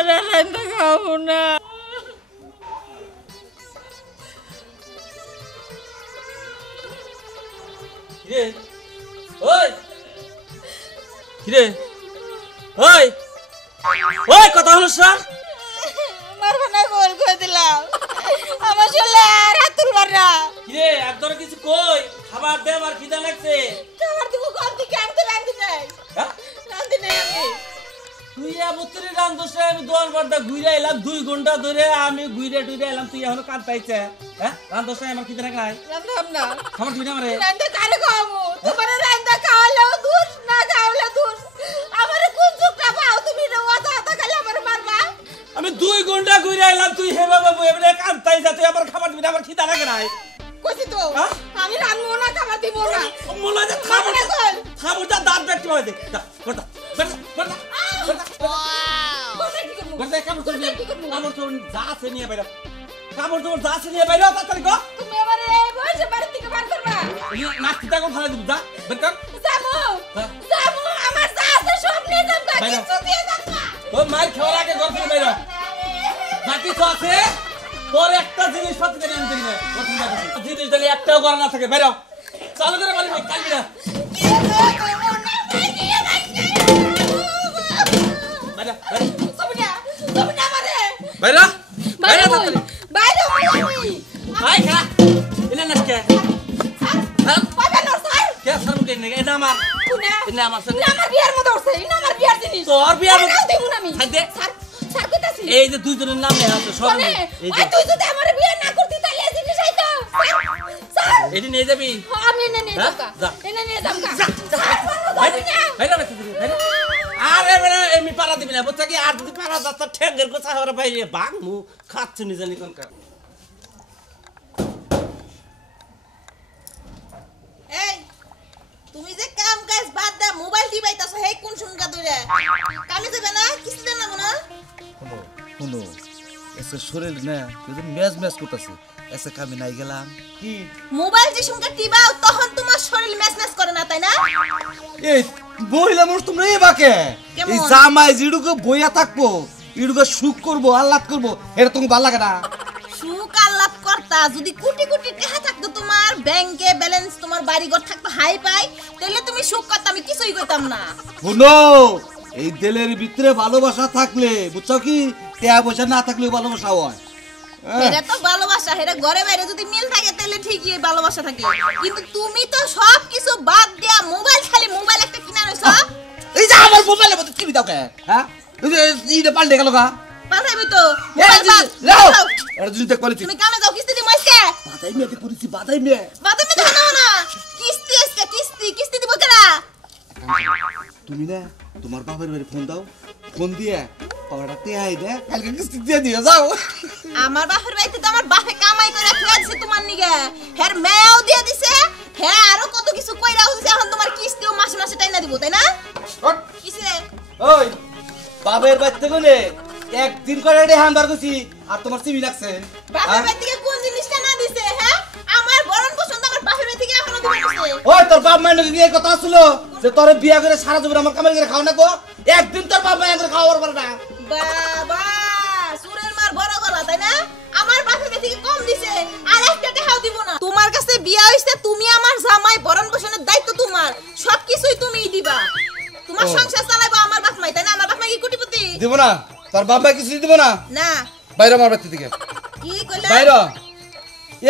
তোরা রান্না খাবো না। কিরে ওই কিরে ওই ওই কথা হলো স্যার মারবা না গোল করে দিলাম আমার চলে আর হাত তুলবার না। কিরে একদম কিছু কই খাবার দে আমার খিদা লাগছে। খাবার দিব কোন দিকে আমি তো রাঁধি নাই। হ্যাঁ রাঁধি নাই আমি। তুই এবতরি রান্ধছে আমি দোয়ার বারদা ঘুরে এলাম 2 ঘন্টা ধরে আমি ঘুরে টুরে এলাম তুই এখনো কান পাইছে। হ্যাঁ রান্ধছে আমার খিদা নাই রাঁধলাম না। খাবার দিবি না আমারে রাঁধতে কারে খাওয়াবো তোমার রাঁধতে খাওয়ালেও দূর না খাওয়ালে দূর আমারে কোন চুপটা পাও তুমি ওটা ওটা খালি আমারে মারবা। আমি 2 ঘন্টা ঘুরে এলাম তুই হে বাবু এবারে কান পাইছে তুই আমার খাবার দিবি না আমার খিদা নাই। কইছি তো আমি রাঁধবো না খাবার দিব না। মোলা যে খাবারটা দাঁত ব্যাক্তি মারে দে যা করতা করতা করতা কামড় তো যা আছে নিয়ে বাইরে কামড় তো যা আছে নিয়ে বাইরে তাড়াতাড়ি গো। তুমি আমারে এই বয়সে বাড়ি থেকে বার করবা। নাস্তিটা কো ভালো দিব যা বের কর জামু জামু আমার যা আছে সব নিয়ে যাম কা কিছু দিয়ে যাম না। ও মার খাওয়ার আগে ঘর থেকে বাইরে বাকি তো আছে তোর একটা জিনিস পাতি দেন আমি দিই না জিনিস দিলে একটাও করা না থাকে বাইরে চালু করে বলি কাল দিনা বাইরে সবুনা সবুনা মারে বাইরে বাইরে বাইরে আমি আই খা ইনা নাকে বাবা নো স্যার কে সারু কে নেগে এটা আমার কোনা ইনা আমার সাথে আমার বিয়ার মতো হচ্ছে ইনা আমার বিয়ার জিনিস তোর বিয়ার মতো দেব না আমি খাইদে স্যার স্যার কইতাছি এই যে দুইজনের নাম লেখা আছে সব এই যে তুই যদি আমার বিয়ে না করতি তাহলে এই জিনিস আইতো স্যার এডি নিয়ে যাবি আমি এনে নিয়ে যাবো এনে নিয়ে যাবো বাইরে বাইরে আরে বেটা এমনি পারা দিবি না বুঝছ কি আর যদি পারা যাচ্ছে ঠ্যাঙ্গের গোছা হরে ভাই বাং মু খাচ্ছে নি জানি কোন কার এই তুমি যে কাম কাজ বাদ দা মোবাইল টিপাইতাছো হে কোন শুনকা দইরা কামে যাবে না কিছু দেন না না শুনো এসে শরীর না কিন্তু ম্যাচ ম্যাচ করতেছে এসে কামে নাই গেলাম কি মোবাইল যে শুনকা টিপাও তখন তোমার শরীর ম্যাচ করে না তাই না এই মহিলা মানুষ তোমরা এই বাকে এই জামাই জিডুকে বইয়া থাকবো ইডুকে সুখ করবো আল্লাহ করবো এটা তুমি ভালো লাগে না সুখ আল্লাহ করতা যদি কোটি কোটি টাকা থাকতো তোমার ব্যাংকে ব্যালেন্স তোমার বাড়ি ঘর থাকতো হাই পাই তাহলে তুমি সুখ করতে আমি কিছুই কইতাম না শুনো এই দিলের ভিতরে ভালোবাসা থাকলে বুঝছো কি টাকা পয়সা না থাকলে ভালোবাসা হয় এটা তো ভালোবাসা এটা ঘরে বাইরে যদি মিল থাকে তাহলে ঠিকই ভালোবাসা থাকে কিন্তু তুমি তো সব কিছু বাদ দিয়া মোবাইল খালি মোবাইল একটা কিনা রইছ এই যে আমার মোবাইলের মধ্যে টিভি দাও কে হ্যাঁ এই যে ইটা পাল্টে গেল গা পাঠাইবি তো মোবাইল বাদ লাও এটা যদি দেখ কোয়ালিটি তুমি কামে যাও কিস্তি দি মইছে বাদাই মেয়ে করেছি বাদাই মেয়ে ধানো না কিস্তি আজকে কিস্তি দিব কেনা তুমি না তোমার বাবার বাড়ি ফোন দাও ফোন দিয়ে পাওয়াটা তেয়াই দে কালকে কিস্তি দিয়ে দিও যাও আমার বাপের বাড়িতে তো আমার বাপে কামাই করে রাখা আছে তোমার নিগে হের মেয়েও দিয়ে দিছে হ্যাঁ আরো কত কিছু কইরাও দিছে এখন তোমার কিস্তিও মাসে মাসে টাইনা দিব তাই না কিসে ওই বাবার বাড়িতে গেলে একদিন করে রে হামদার কইছি আর তোমার সিমি লাগছে বাপের বাড়ি থেকে কোন জিনিসটা না দিছে হ্যাঁ আমার বরণ পছন্দ আমার বাপের বাড়ি থেকে এখনো দিছে ওই তোর বাপ মায়ের নাকি এই কথা ছিল যে তোর বিয়া করে সারা জীবন আমার কামাই করে খাও না গো একদিন তোর বাপ মায়ের করে খাওয়ার পারে না বাবা সুরের মার বড় গলা তাই না আমার বাপের বাড়ি থেকে কম দিছে আর একটা টাকাও দিব না তোমার কাছে বিয়া হইছে তুমি আমার জামাই বরণ পোষণের দায়িত্ব তোমার সবকিছুই তুমিই দিবা তোমার সংসার চালাইবো আমার বাপ মাই তাই না আমার বাপ মাই কি কোটিপতি দিব না তোর বাপ মাই কিছু দিব না না বাইরে আমার বাড়ি থেকে কি কইলা বাইরে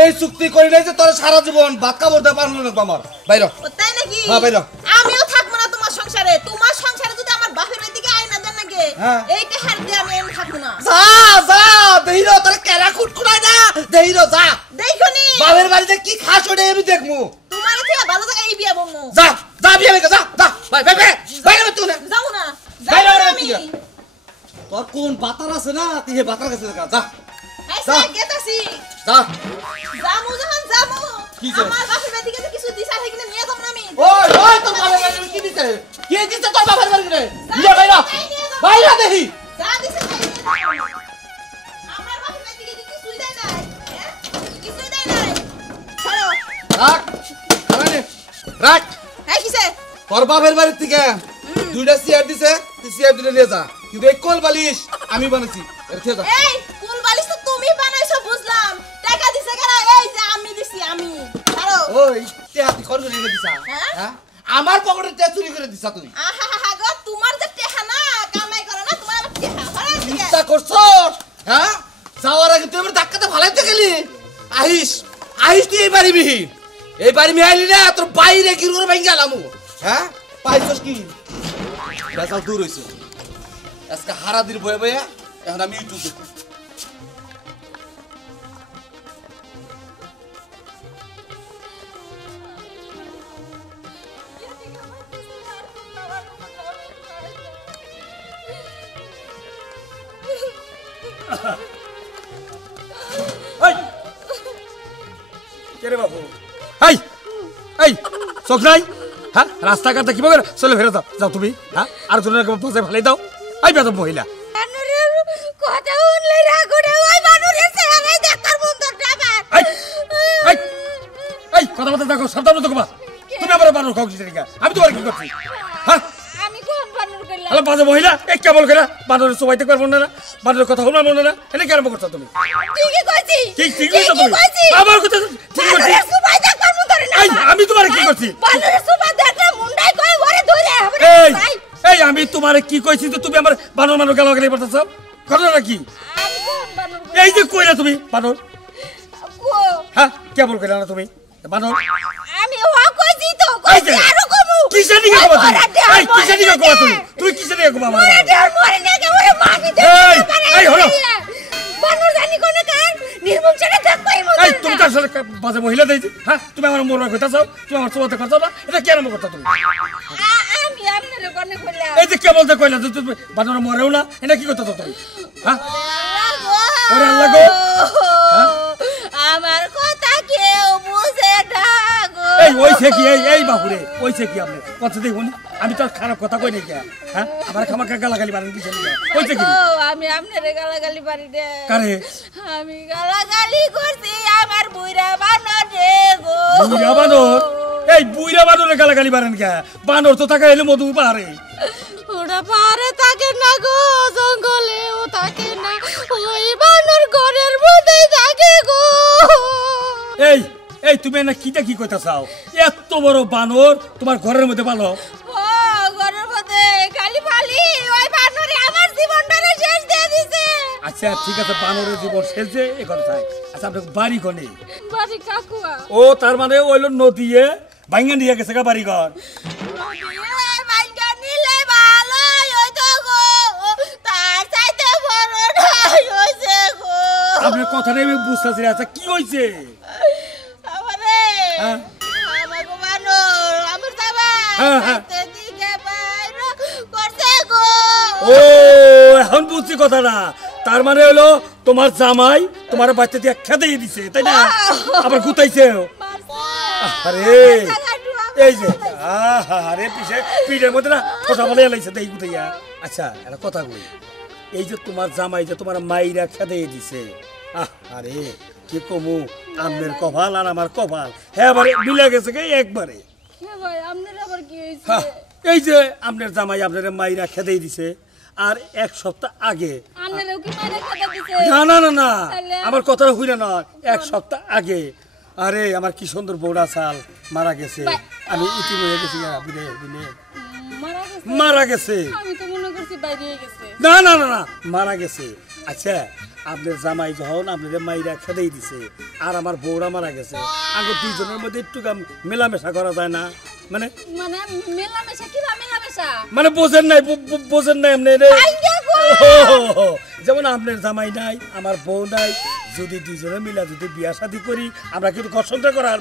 এই চুক্তি করি নাই যে তোর সারা জীবন ভাত খাবার দে পারলো না আমার বাইরে তাই নাকি হ্যাঁ বাইরে আমিও থাকবো না তোমার সংসারে যদি আমার বাপের বাড়ি থেকে আইনা দেন নাকি এইটা হার দিয়ে আমি এমন থাকবো না যা যা দেহিরো তোর কেরা কুটকুড়াই না দেহিরো যা দেখনি বাপের বাড়িতে কি খাস ওটা আমি দেখমু তোমার থেকে ভালো জায়গা এই বিয়া বমু যা যা বিয়া মেকে যা যা ভাই ভাই ভাই বাইরে তুই না যাও না বাইরে যাও আমি তোর কোন বাতার আছে না তুই হে বাতার কাছে যা আইসা গেতাছি যা জামু যখন জামু কি যে? আমার বাপের বাড়ি থেকে কিছু দিশা থেকে নিয়ে যাব না আমি ওই ওই তোর বাপের বাড়ি কি দিতে কি দিতে তোর বাপের বাড়ি রে নিয়ে বাইরে বাইরে দেখি যা দিছে তাই নিয়ে যাও। আমার বাপের বাড়ি থেকে কিছুই দেয় নাই হ্যাঁ? কিছুই দেয় নাই ছাড়ো রাখ আরে রাখ এই কিসে তোর বাপের বাড়ি থেকে দুইটা চেয়ার দিছে তুই চেয়ার দুটো নিয়ে যা কিন্তু এই কোল বালিশ আমি বানাইছি এর খেয়ে যা এই কুল বালিশ তো তুমি বানাইছো বুঝলাম টাকা দিছে কারা এই যে আমি দিছি আমি ছাড়ো ওই টেহা তুই খরচ করে দিছা হ্যাঁ? হ্যাঁ আমার পকেটে টেহা চুরি করে দিছা তুই আহা গো তোমার যে টেহা না কামাই করো না তোমার আবার টেহা হরে চিন্তা করছস হ্যাঁ যাওয়ার আগে তুই আমার ধাক্কাতে ফালাইতে গেলি আহিস আহিস তুই এই বাড়ি আইলি না তোর বাইরে কি করে ভাঙ গেলাম হ্যাঁ পাইছস কি বেজাল দূর হইছে আজকে হারা দিন বয়ে বয়ে এখন আমি ইউটিউব দেখি কে রে বাবু এই এই চোখ নাই হ্যাঁ রাস্তাঘাটে কিভাবে চলে ফেরত যাও তুমি হ্যাঁ আর জনের পাশে ফেলে দাও এই বেদব মহিলা কথা শুনলে রাগ ওঠে ওই বানুরের চেহারাই দেখার বন্ধর ডাবা এই এই এই কথা বলতে দেখো সাবধানে তো কবা তুমি আবার বানর খাও কিছু আমি তোমার কি করছি হ্যাঁ আমি কোন বানুর কইলাম হ্যালো বাজে মহিলা এই কেবল করে বানরের সবাইতে পারবো না বানরের কথা হলো না না এটা কেন করছো তুমি ঠিকই কইছি ঠিক তো তুমি আমার কথা ঠিক করছি সুবাই দেখার বন্ধর না এই আমি তোমার কি করছি বানুরের সুবাই দেখা মুন্ডাই কই ওরে ধরে হবে এই এই আমি তোমারে কি কইছি তো তুমি আমার বানর মানুষ গালাগালি করতেছো ঘটনা কি আমি কোন বানুর এই যে কইলা তুমি বানর কো হ্যাঁ কেবল কইলা না তুমি বানর আমি ওয়া কইছি তো এই কইছি যে আরো কমু কিসের দিকে কবা তুমি এই কিসের দিকে কবা তুমি কিসের দিকে কবা আমার বানর? আর মরে না কে ওরে মাগি দে এই হলো বানুর জানি কোন কার নির্বংশটা দেখবাই মত এই তুমি তার সাথে বাজে মহিলা দেইছি হ্যাঁ তুমি আমার মোরবা কইতাছো তুমি আমার সোয়াতে করছো না এটা কেন করছো তুমি আমি আপনারে কোনে কইলাম এই যে কেবল যে কইলা যে তুমি বানর মরেও না এটা কি করতেছো তুমি হ্যাঁ ওরে আল্লাহ গো হ্যাঁ? আমার কথা কেউ বুঝে না গো এই ওইছে কি এই বাহুরে ওইছে কি আপনি কথা দেখুন আমি তো আর খারাপ কথা কই নাই হ্যাঁ আমার খামাকা গালাগালি বানান কিছু না ওইছে কি আমি আপনারে গালাগালি পারি দে কারে আমি গালাগালি করছি আমার বুইরা বানরে গো বুইরা বানর এই বুইরা বানরে গালাগালি বানান কে বানর তো থাকা এলো মধু পাহাড়ে ওরা পাহাড়ে থাকে না গো জঙ্গলেও থাকে না ওই বানর ঘরের মধ্যেই থাকে গো এই এই তুমি না কিটা কি কইতা চাও এত বড় বানর তোমার ঘরের মধ্যে ভালো ও ঘরের মধ্যে খালি ফালি ওই বানরে আমার জীবনটারে শেষ দিয়ে দিছে আচ্ছা ঠিক আছে বানরের জীবন শেষে এখন থাক আচ্ছা আপনার বাড়ি কোনে বাড়ি কাকুয়া ও তার মানে ওইল নদীয়ে ভাঙ্গা নিয়ে গেছে গা বাড়ি ঘর আপনার কথাটাই আমি বুঝতেছি আচ্ছা কি হয়েছে হ্যাঁ হ্যাঁ, হ্যাঁ। ও এখন বুঝছি কথাটা তার মানে হলো তোমার জামাই তোমার বাচ্চা দিয়ে খেতেই দিছে তাই না আবার গুতাইছে আরে এই যে আরে পিঠের মধ্যে না কথা বলে এলাইছে তাই গুতাইয়া আচ্ছা একটা কথা বলি এই যে তোমার জামাই যে তোমার মাইরা খেতেই দিছে আরে কি কমু আমের কপাল আর আমার কপাল হ্যাঁ মিলে গেছে একবারে এই যে আপনার জামাই আপনার মাইরা খেতেই দিছে আর এক সপ্তাহ আগে না না না না আমার কথা হইল না এক সপ্তাহ আগে আরে আমার কি সুন্দর বৌড়া চাল মারা গেছে আমি ইতিম হয়ে গেছি মারা গেছে না না না না মারা গেছে আচ্ছা আপনার জামাই যখন আপনাদের মাইরা খেতেই দিছে আর আমার বৌড়া মারা গেছে আগে দুইজনের মধ্যে একটু মেলামেশা করা যায় না মানে মানে বোঝেন নাই এমনি যেমন আপনার জামাই নাই আমার বউ নাই যদি দুইজনে মিলা যদি বিয়া শাদী করি আমরা কিন্তু ঘর্ষণটা করা আর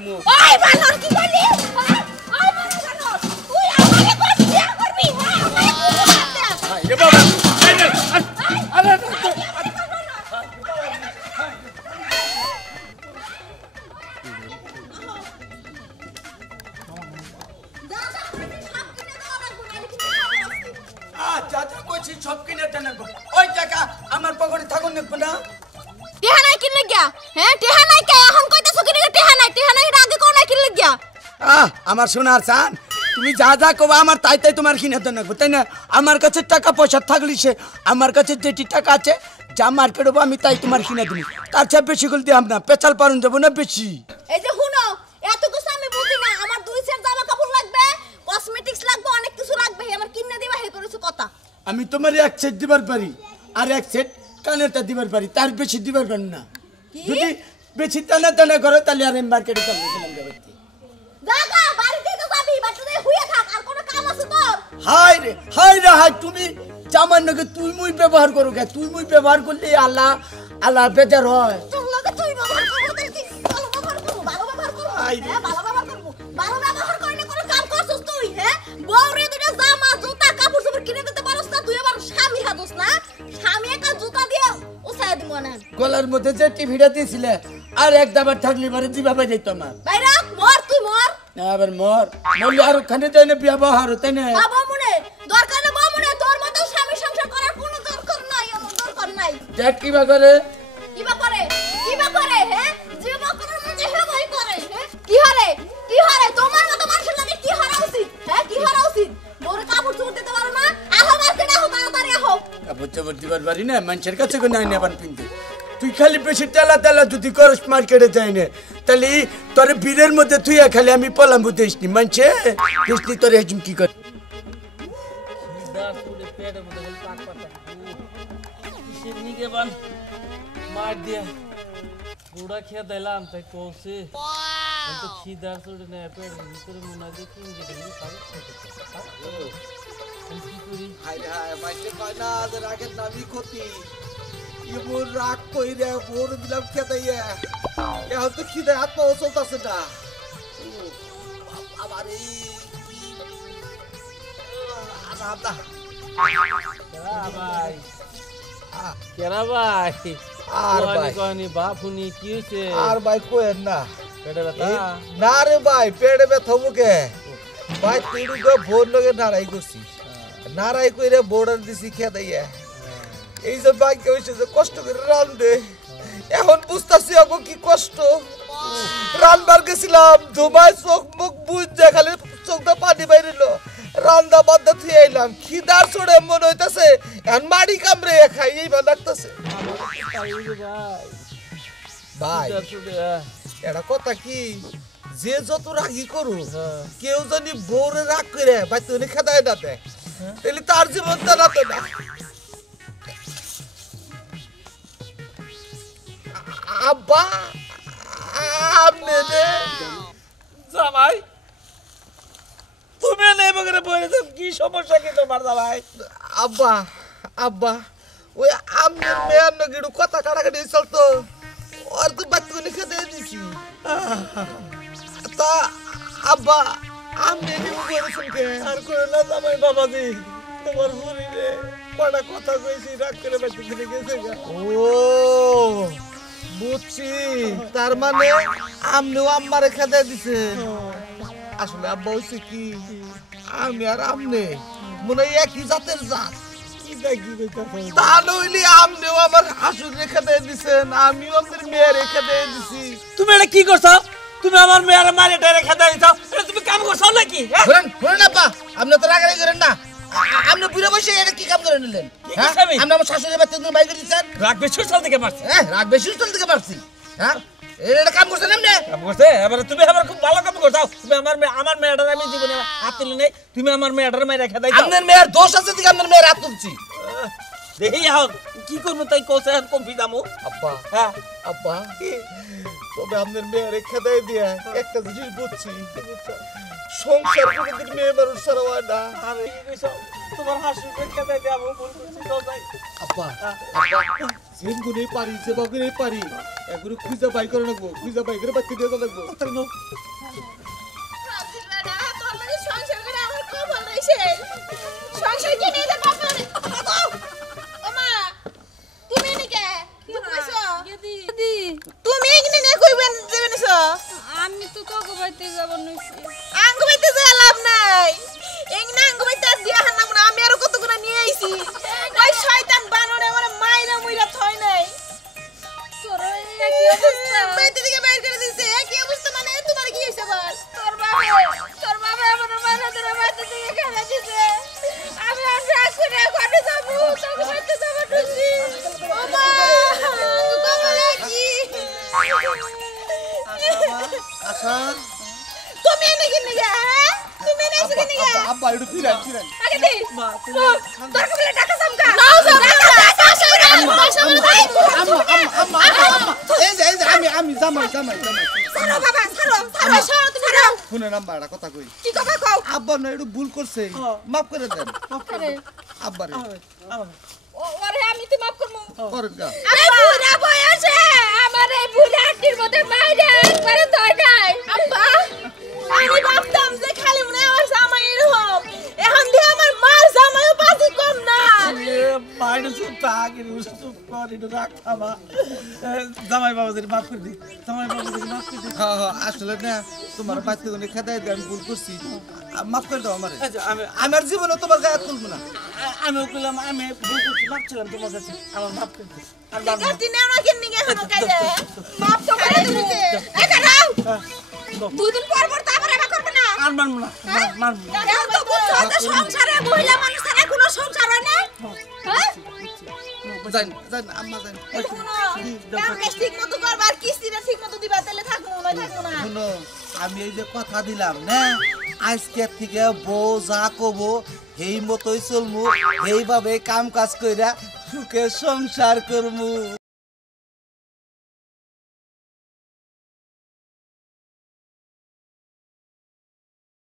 সব কিনে জানাবো ওই টাকা আমার পকেটে থাকুন দেখবো না টেহা নাই কিনলে গিয়া হ্যাঁ টেহা নাই কে এখন কইতাছো কি টেহা নাই আগে কোন নাই কিনলে গিয়া আমার সোনার চান তুমি যা যা কবা আমার তাই তাই তোমার কিনে দেন লাগবে তাই না আমার কাছে টাকা পয়সা থাকলে সে আমার কাছে যেটি টাকা আছে যা মার্কেট হবো আমি তাই তোমার কিনে দিবি তার চেয়ে বেশি করে দিই না পেঁচাল পারুন যাবো না বেশি এই যে শুনো এত কিছু আমি বুঝি না আমার 2 সেট জামা কাপড় লাগবে কসমেটিক্স লাগবে অনেক কিছু লাগবে আমার কিনে দিবা হে করেছে কথা আমি তোমার এক সেট দিবার পারি আর এক সেট কানেরটা দিবার পারি তার বেশি দিবার পারি না যদি বেশি টানা টানা করো তাহলে আর আমি মার্কেটে চলে গেলাম যাবে জাগা বাড়িতে তো যাবি বাড়িতে হুইয়া থাক আর কোনো কাম আছে তোর হাই রে হাই তুমি সামান্যকে তুই মুই ব্যবহার করো গে তুই মুই ব্যবহার করলে আল্লাহ আল্লাহ বেজার হয় তোর লগে তুই ব্যবহার করব তাই কি ভালো ব্যবহার করব ভালো ব্যবহার করব হ্যাঁ ভালো ব্যবহার করব ভালো ব্যবহার করে কোনো কাম করছস তুই হ্যাঁ বউরে দুটো জামা জুতা কাপড় সব কিনে দিতে পারছ না তুই আবার স্বামী হাদস না স্বামী একা জুতা দিয়ে উসায় দিব না গলার মধ্যে যে টিভিটা দিয়েছিলে আর এক দাবার থাকলে বারে দিবা বাই যাইতো আমার বাইরা মর তুই মর না আবার মরলে আর ওখানে যাই না ব্যবহার তাই না বাবা মনে দরকার না বাবা মনে তোর মতো স্বামী সংসার করার কোনো দরকার নাই আমার দরকার নাই দেখ কিবা করে কিবা করে হ্যাঁ জীবা করার মধ্যে হে ভাই করে হ্যাঁ কি হারে তোমার মতো মানুষের লাগে কি হারা উচিত হ্যাঁ কি হারা উচিত মোর কাপড় চোপড় দিতে পারো না আহো মার্কেটে আহো তাড়াতাড়ি আহো কাপড় চোপড় দিবার পারি না মানুষের কাছে কোনো নাই নেবার পিনতে তুই খালি বেশি তেলা যদি করস মার্কেটে যাই না তাহলে তোর বীরের মধ্যে তুই খালি আমি পলাম বুঝতে ইসনি মানছে ইসনি তোর হেজুম কি কর পেটের মধ্যে পাক পাতা কিসের নিকে বান মার দিয়া গুড়া খেয়ে দিলাম তাই কৌছে কিন্তু খিদা চড়ে না পেটের ভিতরে মনে হয় কি করি হাই বাইকে কয় না যে রাগের নামই ক্ষতি ইমোর রাগ কইরে ভোর দিলাম খেদাইয়া এখন তো খিদে হাত পাও চলতেছে না আবার এই আদা কেরা ভাই আর ভাই কহানি বাপুনি কি হয়েছে আর ভাই কোয়েন না পেটে ব্যথা না রে ভাই পেটে ব্যথা মুখে ভাই তুই ভোর লগে নাড়াই করছি নাড়াই কইরে বোর্ডার দিছি খেদাইয়া এই যে ভাগ্য হয়েছে যে কষ্ট করে রান্ধে এখন বুঝতেছি আগো কি কষ্ট রান্নার গেছিলাম ধুমায় চোখ মুখ বুঝে খালি চোখটা পানি বাইরিল রান্দা বান্দা থুয়ে আইলাম খিদার চড়ে মনে হইতাছে এখন মাড়ি কামড়ে খাই এইবার লাগতেছে ভাই এটা কথা কি যে যত রাগি করুক কেউ যদি বউরে রাগ করে ভাই তুমি খেদায় না দেয় তাহলে তার জীবনটা না তো না আব্বা আপনি জামাই তুমি নেই বগরে বলেছো কি সমস্যা কি তোমার জামাই আব্বা আব্বা ওই আমের মেয়ের নগিড়ু কথা কাটাকাটি চলতো আর তো বাচ্চাগুলি খেতে দিছি তা আব্বা আমি করেছেন কে আর করে না জামাই বাবাজি তোমার শরীরে কটা কথা কইছি রাগ করে বাচ্চা দিলে গেছে গা ও বুঝছি তার মানে আমনিও আম্মারে খেতে দিছে আসলে আব্বা হইছে কি আমি আর আমনে মনে হয় একই জাতের জাত তা নইলে আমনিও আমার হাসুর রেখে দিয়ে দিছেন আমিও আপনার মেয়ে রেখে দিয়ে দিছি তুমি এটা কি করছো তুমি আমার মেয়ের মারে ডাইরে খেতে দিছো এটা তুমি কাম করছো নাকি শুনেন শুনেন আব্বা আপনি তো রাগারাগি করেন না আপনি বুড়ো বসে এটা কি কাম করে নিলেন আপনি আমার শাশুড়ি বাচ্চা তুমি বাইরে দিচ্ছেন রাগ বেশি চল থেকে মারছে হ্যাঁ রাগ বেশি চল থেকে পারছি হ্যাঁ এটা কাম করছেন আপনি কাম করছে এবারে তুমি আবার খুব ভালো কাম করছো তুমি আমার মেয়েটার আমি জীবনে হাত তুলি নাই তুমি আমার মেয়েটার মাইরা খেতে দাও আপনার মেয়ের দোষ আছে দিকে আপনার মেয়ের হাত তুলছি দেখি এখন কি করবো তাই কোসে এখন কমফি দামু আব্বা হ্যাঁ আব্বা তবে আপনার মেয়ের খেদাই দিয়া একটা জিনিস বুঝছি সংসার কোনোদিন মেয়ে মানুষ ছাড়া হয় না আরে কি কইছো তোমার হাসুকে খেতে দেবো বলছি তো তাই আব্বা আব্বা যেগুলো পারি যেভাবে পারি এগুলো খুঁজে বাই করে রাখবো খুঁজে বাই করে বাচ্চা দিয়ে রাখবো সংসার করে আমার কপাল রইছে সংসার কি নিয়ে যা বাবা ওমা তুমি নিকে কি কইছো দিদি তুমি এখানে নিয়ে কইবেন যাবেনছো আমি তো তোকে বাইতে যাব নইছি আঙ্গ বাইতে যা লাভ নাই এখানে আঙ্গ বাইতে দিয়া হান্না না আমি আর কত করে নিয়ে আইছি ওই শয়তান বানরে আমার মাইরা মুইরা থই নাই তোর কি অবস্থা বাইতে থেকে বাইর করে দিছে কি অবস্থা মানে তোমার কি হইছে বল তোর বাবা আমার না তোরা বাড়িতে থেকে খেলা দিছে আমি আর রাগ করে ঘরে যাবো তোকে বাড়িতে যাবো খুশি ও মা কমরে কি আশা তুমি এনে কি নিগা হ্যাঁ তুমি এনে এসে কি নিগা আব্বা একটু ফিরান ফিরান আগে দে মা তোর কবলে টাকা সামকা নাও সামকা এই যে আমি জামাই সারো বাবা সারো তুমি সারো শুনে নাম্বার একটা কথা কই কি কথা কও আব্বা না একটু ভুল করছে মাফ করে দেন আরে আব্বারে ওরে আমি তো মাফ করমু করেন গা আরে বুড়া বয়সে আমার এই বুড়া আন্টির মধ্যে মাইরে একবারে ধর নাই আব্বা আমি ভাবতাম যে খালি মনে হয় আমার জামাই এরকম এখন দিয়ে আমার মার জামাইও পাজি কম না বাইরে চুপ থাক চুপ কর একটু রাখ বাবা জামাই বাবাদের মাফ করে দি জামাই বাবাদের মাফ করে দি হ্যাঁ আসলে না তোমার বাচ্চা গুলো খেদাই দিয়ে আমি ভুল করছি মাফ করে দাও আমারে আচ্ছা আমি আমার জীবনে তোমার গায়ে তুলবো না আমি বললাম আমি ভুল করছি ভাবছিলাম তোমার কাছে আমার মাফ করে দিস আর মাফ ঠিক আছে নেও না কেন নিগে হনো কাজে মাফ তো করে দিতে একা নাও দুদিন পর তো আবার একা করবে না আর মানবো না মানবো না এখন তো বুঝছো তো সংসারে মহিলা মানুষ ছাড়া কোনো সংসার হয় না হ্যাঁ যান আম্মা যান শুনো কামটা ঠিক মতো করবা আর কিস্তিটা ঠিক মতো দিবা তাহলে থাকবো না শুনো আমি এই যে কথা দিলাম না আজকে থেকে বউ যা কব সেই মতোই চলমু এইভাবে কাম কাজ কইরা সুখে সংসার করমু